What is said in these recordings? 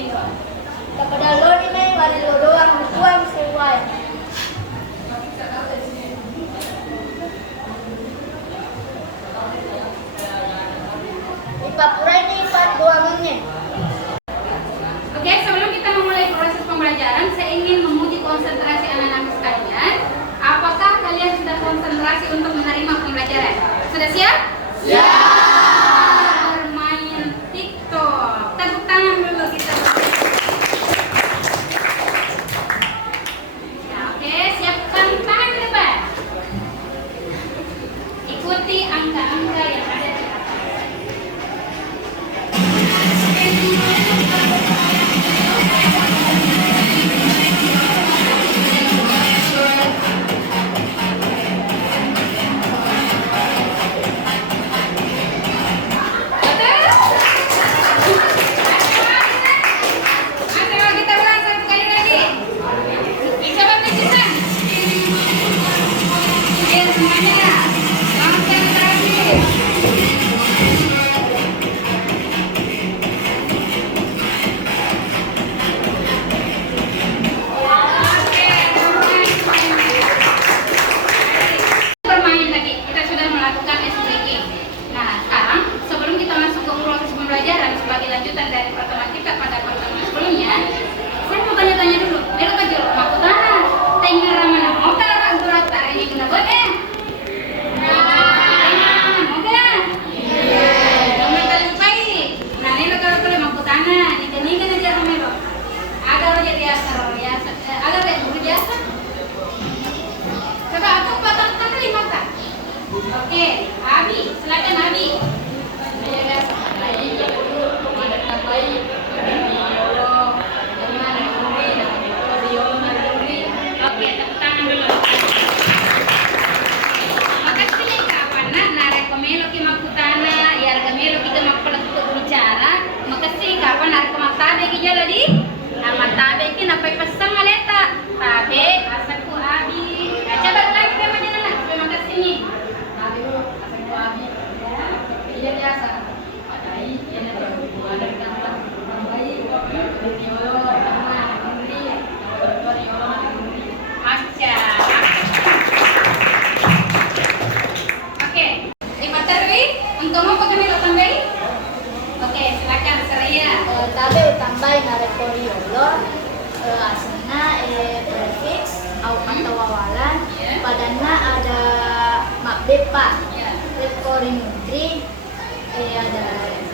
Pindro. Kepada lo nih Mei, wari lo doang, buang sesuai. Ipapura ini ipat doangannya. Oke, sebelum kita memulai proses pembelajaran, saya ingin menguji konsentrasi anak-anak sekalian. Apakah kalian sudah konsentrasi untuk menerima pembelajaran? Sudah siap? Ya. Bermain TikTok. Tepuk tangan dulu kita. Ya, oke, siapkan tangan ke depan. Ikuti angka-angka yang ada di atas. Oke, Abi, silakan Abi. Oke, tepuk tangan dulu. Makasih kapan na rekomelo ki makutana, ya rekomelo kita makulat untuk bicara. Makasih kapan na rekomatabe ki jala di. Amatabe ki napai pasang aleta. Tabe asaku Abi. Coba lagi namanya anak. Terima kasih nih. Iya biasa. Padai ini ada gambar bayi. Oke, di materi untuk mau pakai nilai tambah. Oke, silakan Seraya. Tabe tambahin na rekoriolo. Asana prefix atau awalan. Padana ada makbepa. Rekorimudri. Ada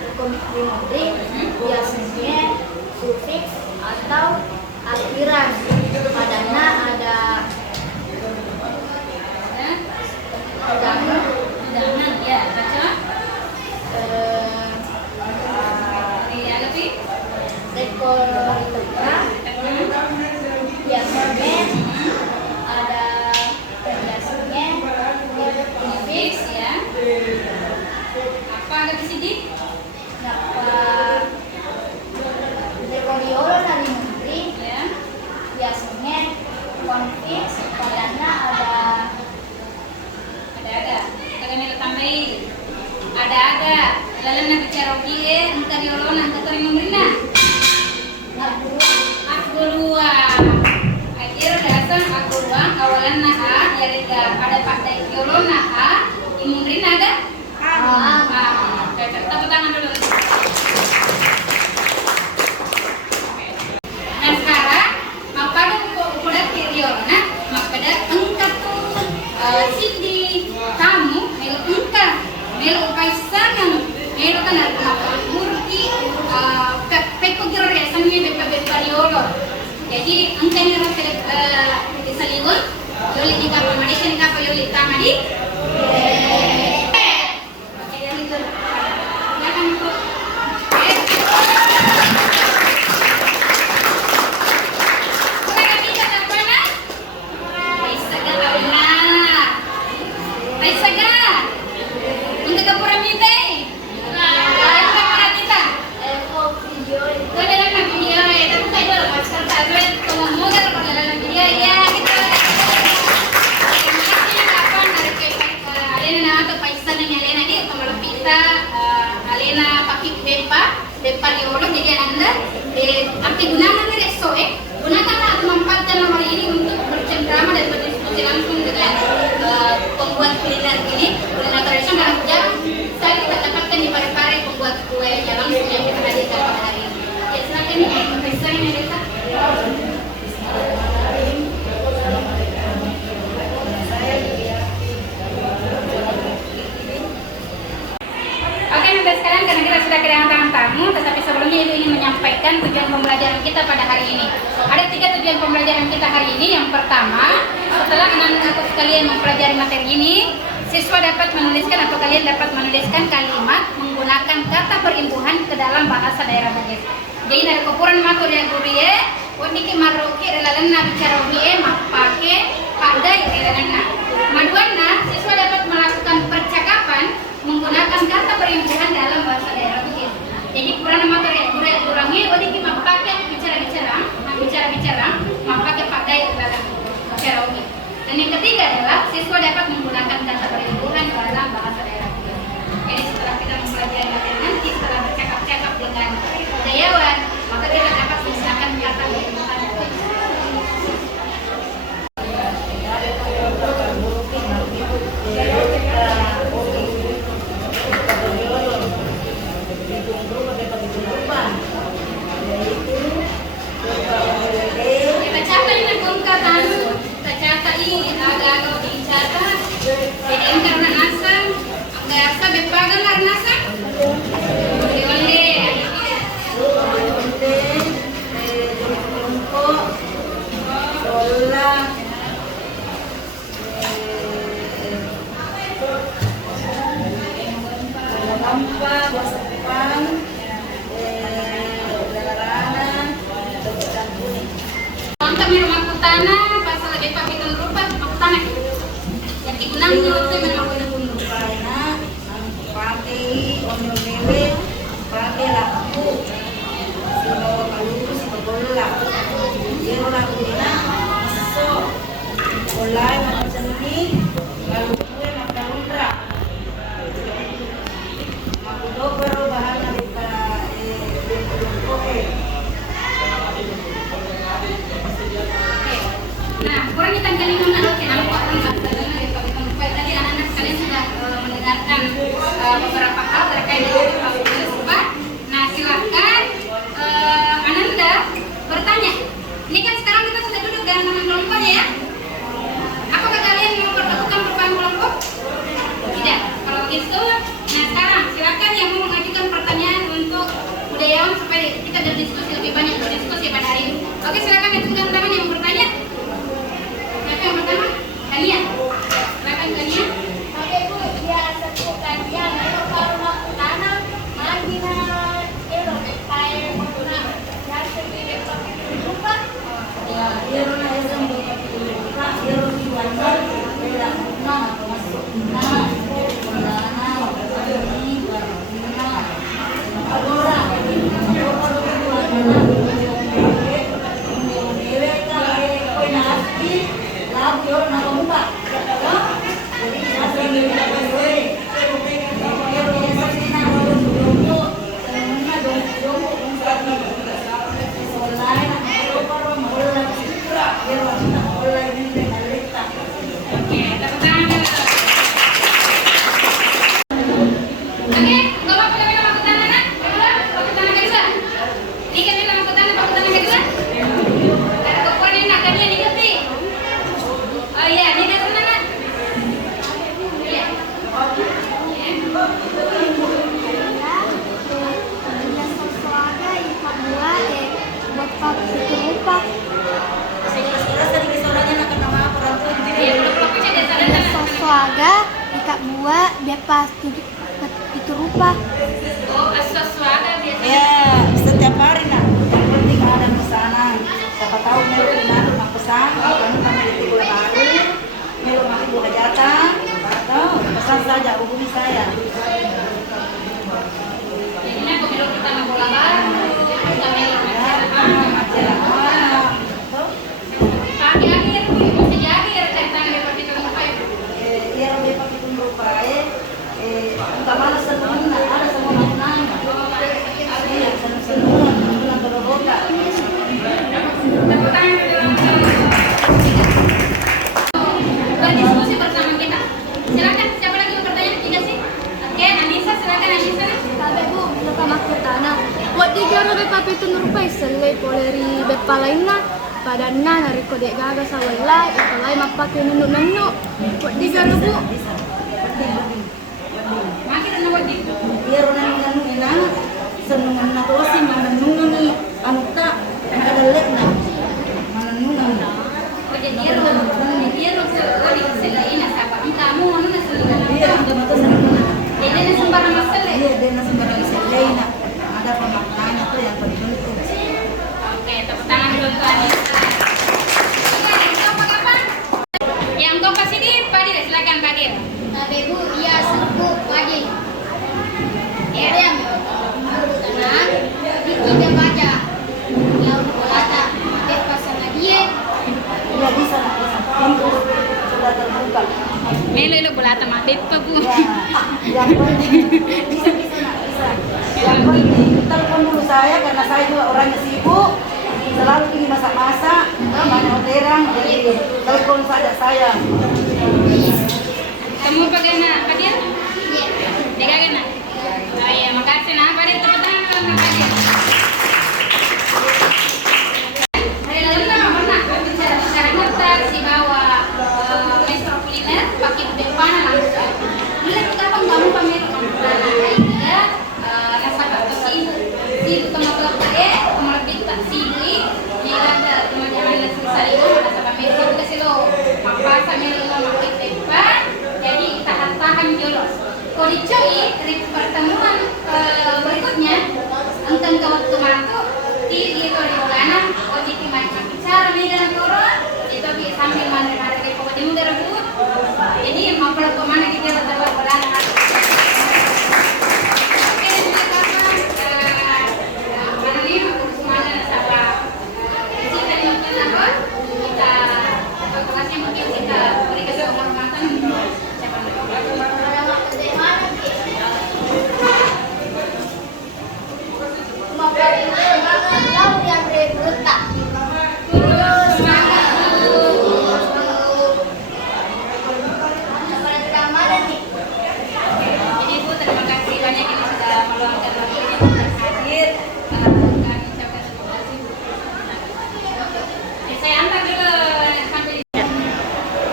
rekorimudri. Biasanya sufiks atau akhiran. Padana ada Undangan, ya, baca. Rekorima. Biasanya ada biasanya Fix ya. Apa ada di sini? Rekoriolo dari menteri. Ya. Biasanya konfix. Padana Ada. Kita kan nilai tambahin. Ada. Lalu nak bicara oke, entar yolona, entar kering memberinya. Aku dua. Akhir dasar aku dua. Awalan nah a, jadi ada pada yolona a, memberinya ada. Tepuk tangan dulu. Dan sekarang, pada ukuran yolona, maka ada engkau sindi kamu melu engkau melu paisangan melu kan ada murti peko giro ya sampai bepa yolo. Jadi engkau ini harus disaligon yoli di kapal madi sini kapal yoli kamadi. Oke dari itu. Silakan untuk. Alena pakai bepa, jadi anda anda, arti gunakan dari SOE, gunakanlah atau manfaatkanlah hari ini untuk bercengkrama dan berdiskusi langsung dengan pembuat kuliner ini, kuliner tradisional. Jarang sekali kita dapatkan di Parepare pembuat kue yang langsung yang kita hadirkan pada hari ini. Ya silakan nih, periksa ini Desa. Oke, Anda sekalian, karena kita sudah kedatangan tamu, tetapi sebelumnya Ibu ingin menyampaikan tujuan pembelajaran kita pada hari ini. Ada 3 tujuan pembelajaran kita hari ini. Yang pertama, setelah anak-anak sekalian mempelajari materi ini, siswa dapat menuliskan atau kalian dapat menuliskan kalimat menggunakan kata perimbuhan ke dalam bahasa daerah Bugis. Jadi dari kupuran matur yang gurie, wadiki maroki relalenna bicara unie mapake padai relalenna. Maduanna, siswa dapat melakukan percakapan menggunakan kata perimbuhan dalam bahasa daerah Bugis. Jadi kurang matur yang kurangi wadiki mapake bicara-bicara mapake padai relalenna bicara unie. Dan yang ketiga adalah siswa dapat menggunakan kata perimbuhan dalam bahasa daerah Bugis. Jadi setelah kita mempelajari materi nanti, setelah bercakap-cakap dengan budayawan, maka kita dapat menggunakan kata perimbuhan. Kita catat ini kungkatan, kita catat ini agak-agak dicatat. Jadi karena asam, enggak asam bepagan karena asam. Onde. Contoh minum makutana, pasal lebih pakai rupa makutana. Yang digunang itu minum makutana. pakai onyo bebe, pakai laku, sino kalu sino bola, dia orang dina masuk, mulai macam ni, lalu kue makan udra, maku do baru bahan kita kopi. Nah, kurang kita kali mana kenapa orang bahasa tadi anak-anak kalian sudah mendengarkan beberapa hal terkait dengan hal tersebut. Nah, silakan Ananda bertanya. Ini kan sekarang kita sudah duduk dengan teman kelompoknya ya. Apakah kalian mau berlakukan perubahan kelompok? Tidak. Kalau begitu, nah sekarang silakan yang mau mengajukan pertanyaan untuk budayawan supaya kita berdiskusi lebih banyak berdiskusi pada hari ini. Oke, silakan itu teman-teman yang bertanya. Siapa yang pertama? Kalian. Silakan kalian. Oke Bu, biasa bukan yang kalau mau tanam lagi na kayak mau tanam ya sendiri lupa ya dia mana yang lupa dia lupa beda nama masuk nama Oke, tepuk tangan dulu. Oke, nggak apa-apa kami nama kutana nak? Kutana kedua. Ini kami nama kutana kedua. Ada kekurangan nak kami yang dikerti. Oh iya, ini dah sana nak. Iya. Sosoaga ikat buah bepas itu rupa. Oh, sesuatu biasanya. Ya, setiap hari nak. Yang penting ada pesanan. Siapa tahu melu nak pesan, kami di bulan baru, melu makan buah jatah. Tahu, pesan saja hubungi saya. Jadinya pemilu kita mau bola baru, kita melu Majalah. pagi akhir bisa jadi rencana seperti itu apa ya? Dia lebih pakai rupa enggak malas senang, ada semua maknanya. Iya, senang-senang. selai poleri beppa lainna padanna nari kode gaga sawala ipalai mapake nunu kok diga lu bu Makin na wadi. Iya orang yang ina seneng na tosi mananungan ni anu ta kadalek na mananungan. Jadi dia wadi selain apa? Kamu anu na selain. Iya ang gamata seneng. Jadi na sembarang masalah. Iya dia na sembarang selai na ada pemaknanya tuh yang tertentu. Oke, tepuk tangan dulu untuk Anissa. Oke, kau pakai apa? Yang kau kasih di Padil, silakan Padil. Tapi Bu, dia serbu wajib. Ya. Dia tenang, dia baca. Yang berkata, dia pasang dia. Iya bisa pintu sudah terbuka. Melo lo bola tama beppa bu. Ya, yang penting bisa nak bisa. Yang penting telepon dulu saya karena saya juga orangnya sibuk. Selalu ini masak-masak, banyak orderan, jadi telepon saja saya. Kamu pakai na Padil? Iya. Degagan na. Oh iya, makasih nah Padil, tepuk tangan kalau Padil. Hari lalu nama pernah bicara ngetar si bawa maestro kuliner pakai depan langsung. Ini kapan kamu pamer ya rasa kata si tomat bintang si beli ada teman yang selesai itu rasa pamer itu kasih lo mapa sambil lo makai depan jadi tahan jolos. Kalau dicoi pertemuan berikutnya engkau kawat tomato di bulan ojiti macam bicara dengan orang itu sambil mana ke pokok di muda rebut jadi mau kemana kita tetap berbulan oke juga kapan mana nih semuanya nasabah kita mungkin apa kita kelasnya mungkin kita berikan penghormatan siapa Jadi Bu, terima kasih banyak ini sudah meluangkan waktunya untuk hadir. Kami ucapkan terima kasih Bu. Saya antar dulu sampai di sini.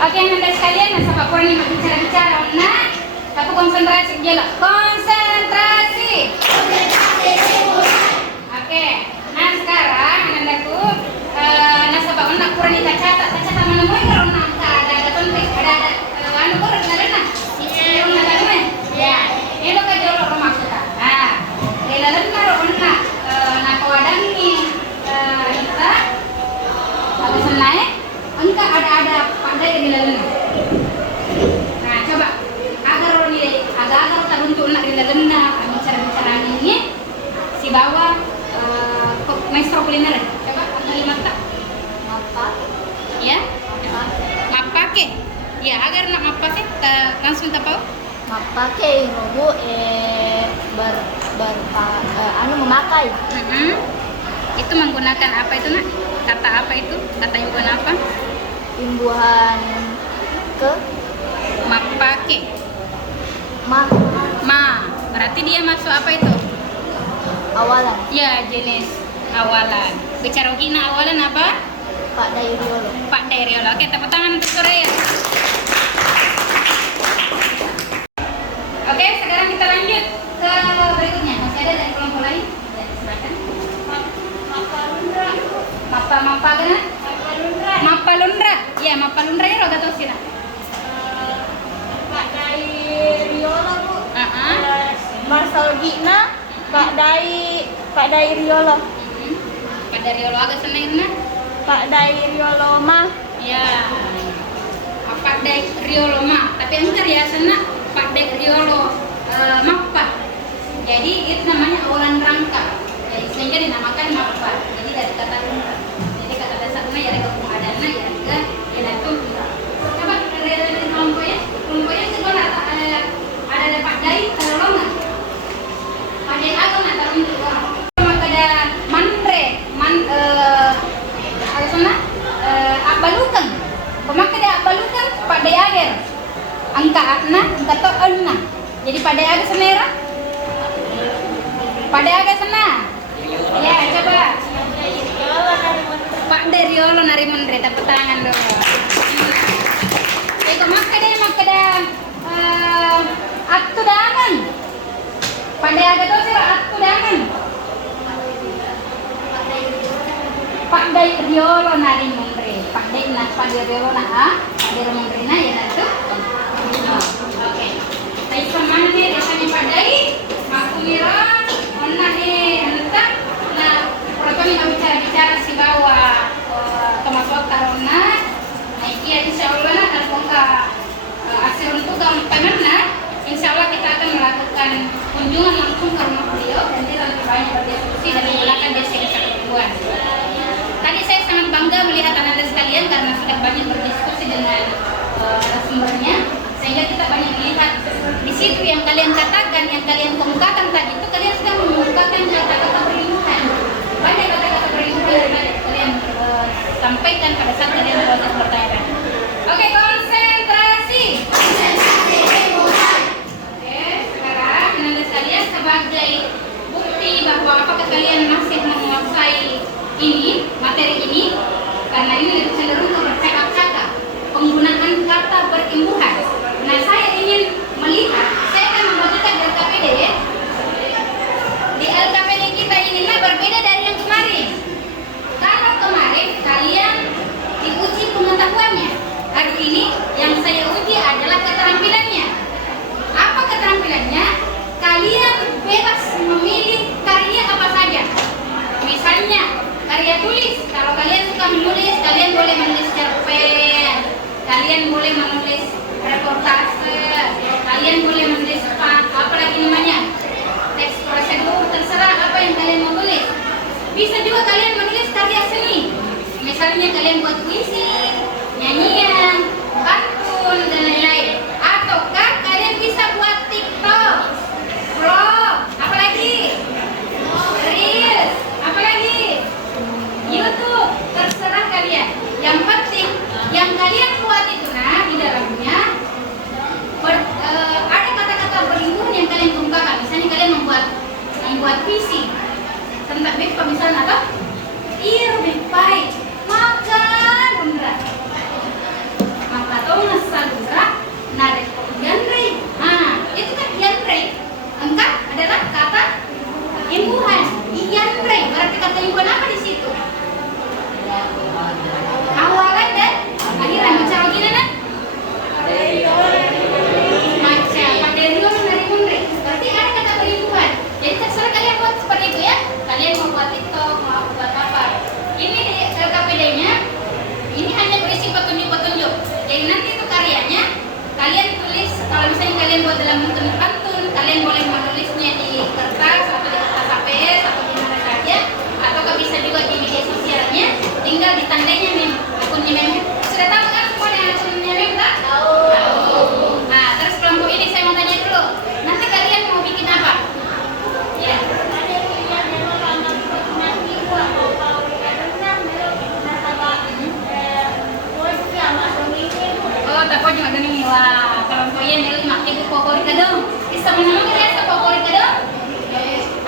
Oke, anda sekalian, nasabah Purnima bicara-bicara, nah, tapi konsentrasi jelas. Konsentrasi. Oke, nah sekarang anandaku nasabah unak Purnima catat menemui karena ada penting, ada anu kurang ada nah. Ya, ini lo kerja lo rumah kita. Nah, relalan naruh unak nakawadang ni kita habis naik, engkau ada pada relalan. Nah, coba agar tak untuk nak relalan kami bicara ini si bawa maestro kuliner. Coba ambil mata. Mapa, Ya, mapake. Ya, agar nak mapake langsung tahu. mapake Bu memakai. Itu menggunakan apa itu nak? Kata apa itu? Kata yang bukan apa? Imbuhan ke Mapake. Ma. Berarti dia masuk apa itu? awalan Ya, jenis awalan. Bicara gina awalan apa? Pak Dairiolo. Pak Dairiolo. Oke, tepuk tangan untuk Surya. Oke, sekarang kita lanjut ke berikutnya. Masih ada dari kelompok lain? Ya, silakan. Mapa gana? Mapa Lundra. Ya, Mapa Lundra ya roga tuh sih. Pak Dairiolo Bu. Marcel Gina, Pak Dairiolo. Pak Dairiolo agak seneng na? Pak Dairiolo mah. Ya. Pak Dairiolo mah. Tapi entar ya sana Pak Dairiolo Mappa. Jadi itu namanya awalan rangka. Jadi sehingga dinamakan Mappa. Jadi dari kata Lundra. Jadi kata dasarnya ya rekapung adana ya juga ya itu. Coba dari kelompoknya sekolah ada Pak Dai terolongan. Pak Dai agung atau untuk orang. Ada ada sana abalukan. Pemakai dia abalukan Pak Dai ager. Angka atna, angka to enna. Jadi Pak Dai ager senera. Pak Dai ager sana. Ya, coba. tangan dulu. Eko makada attu dangan. Pandai agak tahu sih attu dangan. Pandai riolo nari mundre. Pandai riolo na pandai mundre na ya natu. Oke. Baik mana nih rasanya pandai? Aku mira, mana nih entah. Nah, protoni kami bicara si bawah termasuk karena ya insya Allah nah kalau hasil untuk pemenang insya Allah kita akan melakukan kunjungan langsung ke rumah beliau dan kita lebih banyak berdiskusi dan menggunakan jasa kesatuan. Tadi saya sangat bangga melihat anak-anak sekalian karena sudah banyak berdiskusi dengan sumbernya sehingga kita banyak melihat di situ yang kalian katakan, yang kalian kemukakan tadi itu kalian sudah mengemukakan kata-kata perlindungan. Banyak kata-kata perlindungan yang kalian sampaikan pada saat kalian proses bertanya. Oke, konsentrasi. Oke, sekarang anak-anak sekalian sebagai bukti bahwa apakah kalian masih menguasai ini, materi ini, karena ini lebih cenderung ke bercakap-cakap, penggunaan kata berimbuhan. Nah, saya ingin melihat, saya akan membagikan di LKPD ya. Di LKPD kita ini berbeda dari yang kemarin. Kalau kemarin kalian diuji pengetahuannya, hari ini yang saya uji adalah keterampilannya. Apa keterampilannya? Kalian bebas memilih karya apa saja. Misalnya karya tulis. Kalau kalian suka menulis, kalian boleh menulis cerpen, kalian boleh menulis reportase, kalian boleh menulis apa lagi namanya, teks prosedur, terserah apa yang kalian mau tulis. Bisa juga kalian menulis karya seni. Misalnya kalian buat puisi, nyanyian, pantun, dan lain-lain. Ataukah kalian bisa buat TikTok, vlog, apalagi Reels, apalagi YouTube, terserah kalian. Yang penting yang kalian buat itu di dalamnya ada kata-kata berlindung yang kalian kemukakan. Misalnya kalian membuat visi tentang BEPA misalnya atau BEPA makan undra maka tahu nasadura narik genre. Nah, itu kan genre. Engkau adalah kata imbuhan. Genre berarti kata imbuhan apa di situ? Awalan dan akhiran. Macam begini kan? Macam panderion dari mundre. Berarti ada kata berimbuhan. Jadi terserah kalian buat seperti itu ya. Kalian mau buat TikTok, mau buat apa? Ini di LKPD-nya, ini hanya berisi petunjuk-petunjuk. Jadi nanti itu karyanya kalian tulis. Kalau misalnya kalian buat dalam bentuk pantun, kalian boleh menulisnya di kertas atau di kertas APS atau di mana saja, atau bisa juga di media sosialnya. Tinggal ditandainya akunnya memang. Sudah tahu kan semua yang akunnya memang tak? Tahu. Nah, terus kelompok ini saya mau tanya dulu. Nanti kalian mau bikin apa? Ya. Oh, tak juga ada nih. Wah, kalau kalian ini makin favorit kadang. Bisa menang ya sa favorit kadang.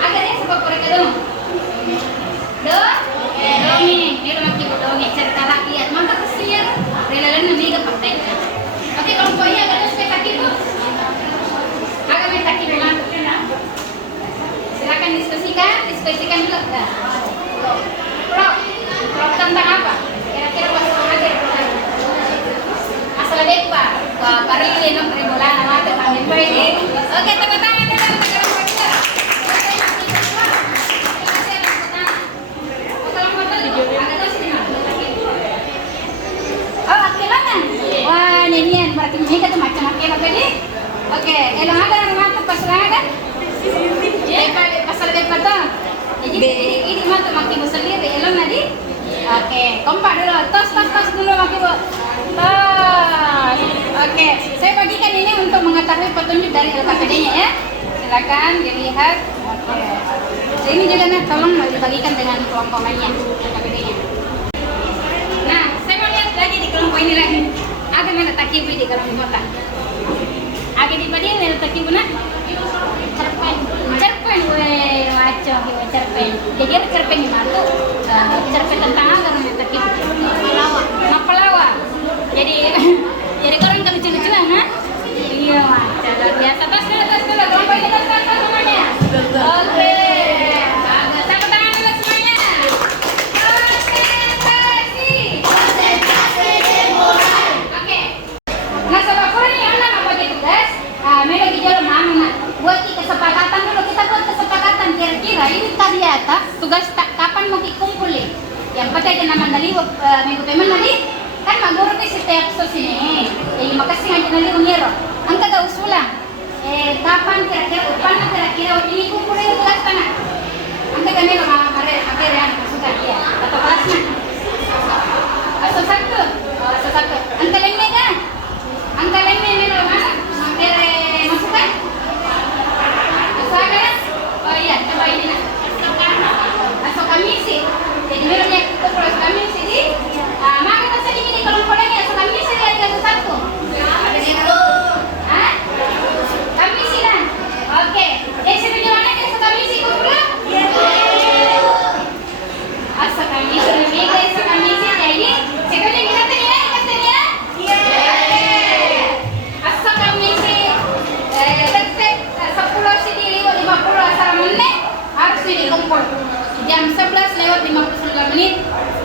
Agak ya sa favorit kadang. Dongeng, ini makin dongeng cerita rakyat. Maka kesir, relalan nanti ke partai. Oke, kalau kalian agak spektatif tuh. Agak spektatif memang. Silakan diskusikan dulu. Prok tentang apa? Kira-kira pas mengajar masalah BEPA. Wah, baru ini no peribulan nama tentang BEPA ini. Oke, tepuk tangan dulu untuk orang belajar. Oh, akhirnya. Wah, nyanyian berarti nyanyi kan macam-macam apa ini? Oke, elong ada yang mantap pasal ada? Pasal BEPA tuh. Jadi ini mantap makin besar sendiri elong tadi. Oke, kompak dulu. Tos dulu makin bu. Tos. Oke, saya bagikan ini untuk mengetahui petunjuk dari LKPD-nya ya. Silakan dilihat. Oke. Ini juga nah, tolong dibagikan dengan kelompok lainnya LKPD-nya. Nah, saya mau lihat lagi di kelompok ini lagi. Ada mana takibu di kelompok kota? Ada di mana mana takibu nak? Cerpen, weh, macam cerpen. Jadi ada cerpen di mana? Cerpen tentang apa namanya takibu? Mapalawa. Yang pakai aja nama dari minggu pemen tadi kan mak guru ni setiap sini. Makasih ngaji nali uniro. Angka gak usulan. Kapan kira-kira upan kira-kira ini kumpul yang kelas tanah. Angka kami sama akhirnya masukkan dia. Atau kelasnya. Asal satu. Angka lainnya kan? Angka lainnya ini mana? Akhirnya masukkan. Masukkan? Oh iya, coba ini nak. Asal kami sih. Jadi memangnya kumpul asal kami sih di. Maka kita sedih ini kalau kolanya asal kami sih ada satu. Ada itu. Hah? Kami sih lah. Oke. Sebenarnya mana yang asal kami sih kumpul? Asal kami sih lebih dari asal kami sih. Jadi sebenarnya kita tanya. Asal kami sih detik 10 sih di 50 asal menit harus dikumpul. Jam 11 lewat 59 menit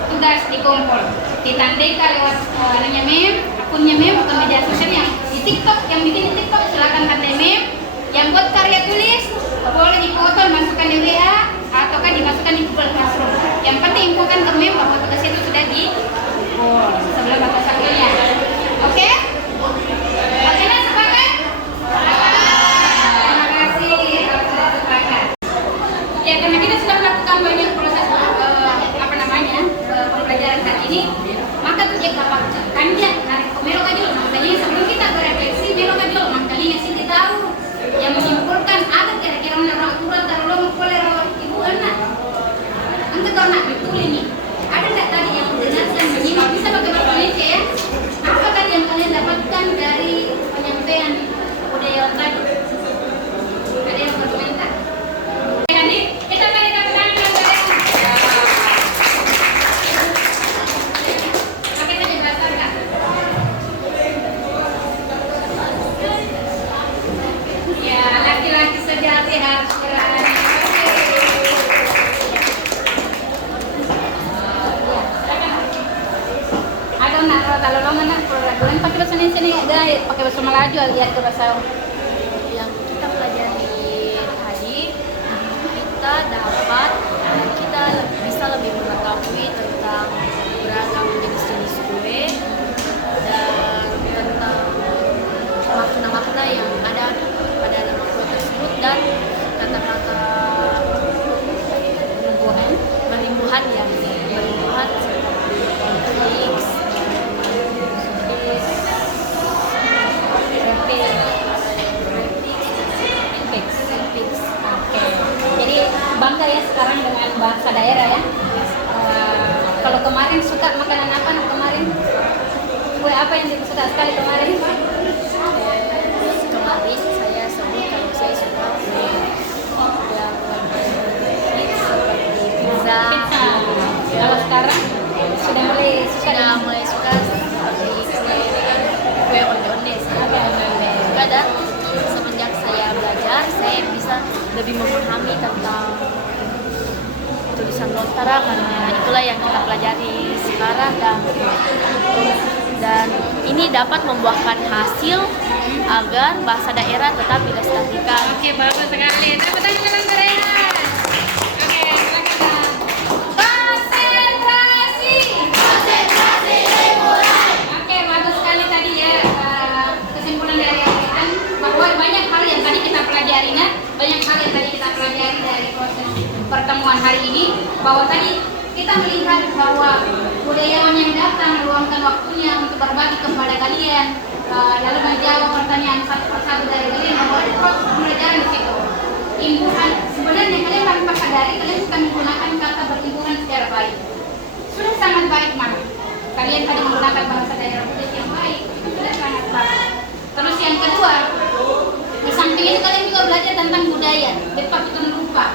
tugas dikumpul. Ditandaikan lewat akunnya mem atau media sosial yang di TikTok, yang bikin di TikTok silakan tandai mem. Yang buat karya tulis boleh dipoto masukkan di WA ataukah dimasukkan di Google Classroom. Yang penting infokan ke mem bahwa tugas itu sudah di sebelum batas waktunya. Oke? Oke, nah, sepakat? Terima kasih kalau sudah sepakat. Ya, karena kita sudah melakukan banyak proses pembelajaran hari ini, maka tuh dia kapan kanja narik ke melok aja loh. Makanya sebelum kita berefleksi melok aja loh, makanya sih kita tahu yang menyimpulkan ada kira-kira menurut aturan taruh rawat ibu anak. Nanti kalau nak betul ini, ada nggak tadi yang mendengarkan menyimak bisa pakai bahasa Indonesia ya? Apa tadi yang kalian dapatkan dari penyampaian budaya tadi? Ada yang berkomentar? Kita tadi dapat laki-laki sejati harus berani. Ada nak kalau lama nak perlakuan pakai bahasa Indonesia ni ada pakai bahasa Melayu alias ke bahasa yang kita pelajari tadi, kita bisa lebih mengetahui tentang beragam jenis-jenis kue dan tentang makna-makna yang ada pada nama kue tersebut dan kata-kata perimbuhan seperti X, Jadi bangga ya sekarang dengan bahasa daerah ya. Kalau kemarin suka makanan apa kemarin? Kue apa yang disuka sekali kemarin? Kemarin saya sebut kalau saya suka kue yang seperti pizza. Kalau sekarang sudah mulai suka seperti kue onde-onde suka dan semenjak saya belajar saya bisa lebih memahami tentang tulisan Lontara karena itulah yang kita pelajari sekarang dan ini dapat membuahkan hasil agar bahasa daerah tetap dilestarikan. Oke, bagus sekali. Tepuk tangan untuk kalian. Oke, silakan. Konsentrasi. Oke, bagus sekali tadi ya kesimpulan dari Arian bahwa banyak hal yang tadi kita pelajari dari proses pertemuan hari ini, bahwa tadi kita melihat bahwa budayawan yang datang meluangkan waktunya untuk berbagi kepada kalian, lalu menjawab pertanyaan satu persatu dari kalian bahwa ada proses pembelajaran di situ. Imbuhan sebenarnya kalian tanpa sadari kalian sudah menggunakan kata berimbuhan secara baik. Sudah sangat baik mana? Kalian tadi menggunakan bahasa daerah Bugis yang baik, itu sudah sangat baik. Terus yang kedua, di samping itu kalian juga belajar tentang budaya, bepak itu lupa.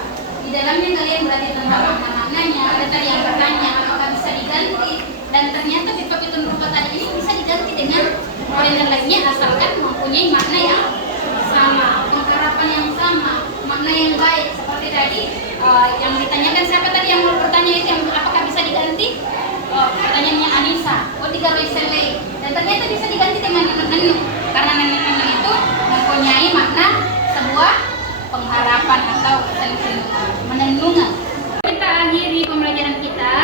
Di dalamnya kalian belajar tentang makna-maknanya. Ada tadi yang bertanya apakah bisa diganti, dan ternyata bepak itu lupa tadi ini bisa diganti dengan pointer lainnya asalkan mempunyai makna yang sama, pengharapan yang sama, makna yang baik. Seperti tadi yang ditanyakan siapa tadi yang mau bertanya itu yang apakah bisa diganti? Pertanyaannya Anissa. Digarui sele. Dan ternyata bisa diganti dengan nenu karena nenu itu mempunyai makna sebuah pengharapan atau menenungan. Kita akhiri pembelajaran kita.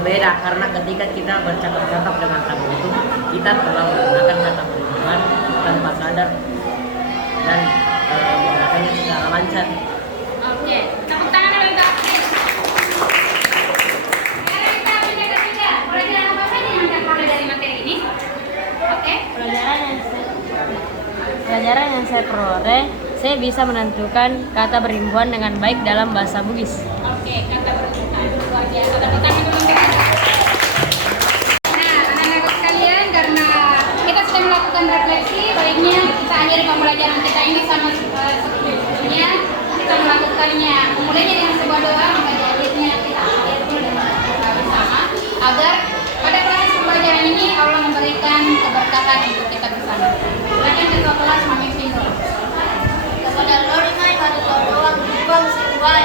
berbeda karena ketika kita bercakap-cakap dengan tamu itu kita telah menggunakan kata perimbangan tanpa sadar dan menggunakannya secara lancar. Oke, tepuk tangan dulu untuk April. Sekarang kita pindah ke tiga. Pelajaran apa saja yang akan peroleh dari materi ini? Oke. Pelajaran yang saya peroleh, saya bisa menentukan kata berimbuhan dengan baik dalam bahasa Bugis. Oke, kata berimbuhan luar biasa. Tepuk tangan dulu untuk April. Nah, anak-anak sekalian, karena kita sudah melakukan refleksi, baiknya kita akhiri pembelajaran kita ini sama seperti sebelumnya. Kita melakukannya, memulainya dengan sebuah doa, maka di akhirnya kita akhiri dulu dengan doa bersama, agar pada proses pembelajaran ini Allah memberikan keberkahan untuk kita bersama. Silakan ketua kelas memimpin dulu. Kepada Lord Mai pada doang bang sesuai.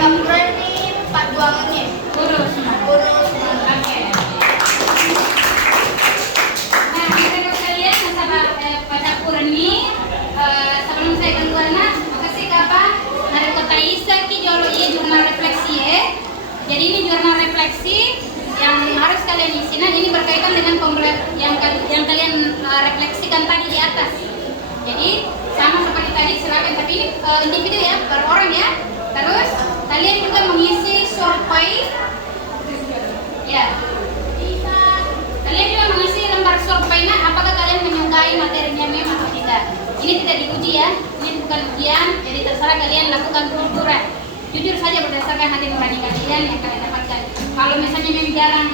Berani paduangannya. Urus. Urus. Oke. Nah, anak-anak sekalian, pada Purni, sebelum saya keluar, makasih Kak dari Kota Isa ki jolo iya jurnal refleksi ya. Jadi ini jurnal refleksi yang harus kalian isi. Nah, ini berkaitan dengan yang kalian refleksikan tadi di atas. Jadi sama seperti tadi, silakan, tapi ini individu ya, per orang ya. Terus kalian juga mengisi survei. Ya. Kalian juga mengisi lembar survei. Nah, apakah kalian menyukai materinya memang atau tidak? Ini tidak diuji ya. Ini bukan ujian. Jadi terserah kalian lakukan kejujuran. Jujur saja berdasarkan hati nurani kalian yang kalian dapatkan. Kalau misalnya memang jarang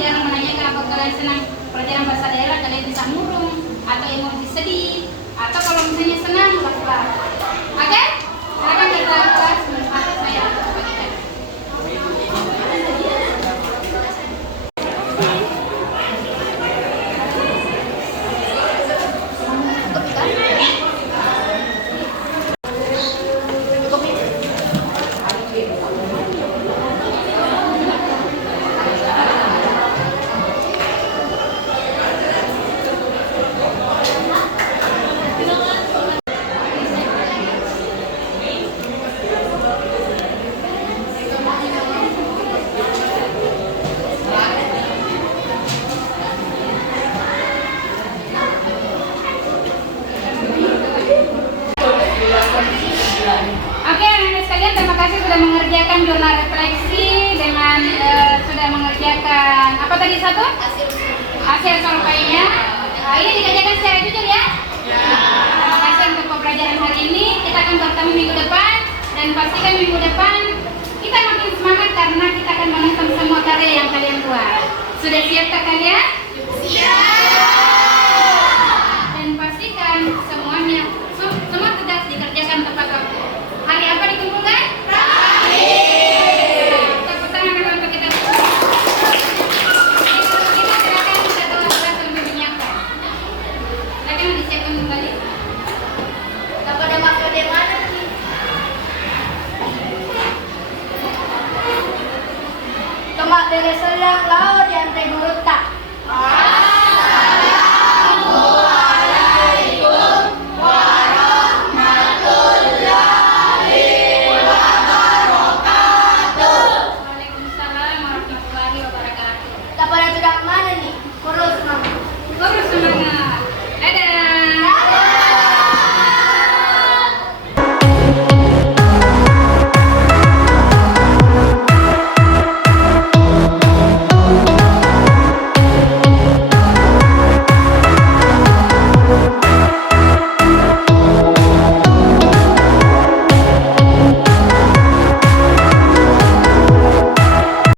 jarang menanyakan apakah kalian senang pelajaran bahasa daerah, kalian bisa murung atau emosi sedih, atau kalau misalnya senang baiklah. Oke? Silakan kita kelas saya bagikan. Oke, anak-anak sekalian, terima kasih sudah mengerjakan jurnal refleksi dengan sudah mengerjakan apa tadi satu? Hasil surveinya. Ini dikerjakan secara jujur ya? Terima kasih untuk pembelajaran hari ini. Kita akan bertemu minggu depan dan pastikan minggu depan kita makin semangat karena kita akan menonton semua karya yang kalian buat. Sudah siapkah kalian? Dan pastikan semuanya semua tugas dikerjakan tepat waktu. Hari apa dikumpulkan? Tepuk tangan dulu untuk kita. Kita silakan satu kelas lebih menyiapkan. Silakan disiapkan kembali. Kepada makro dari mana nih? Kemak dari selang laut yang tegurut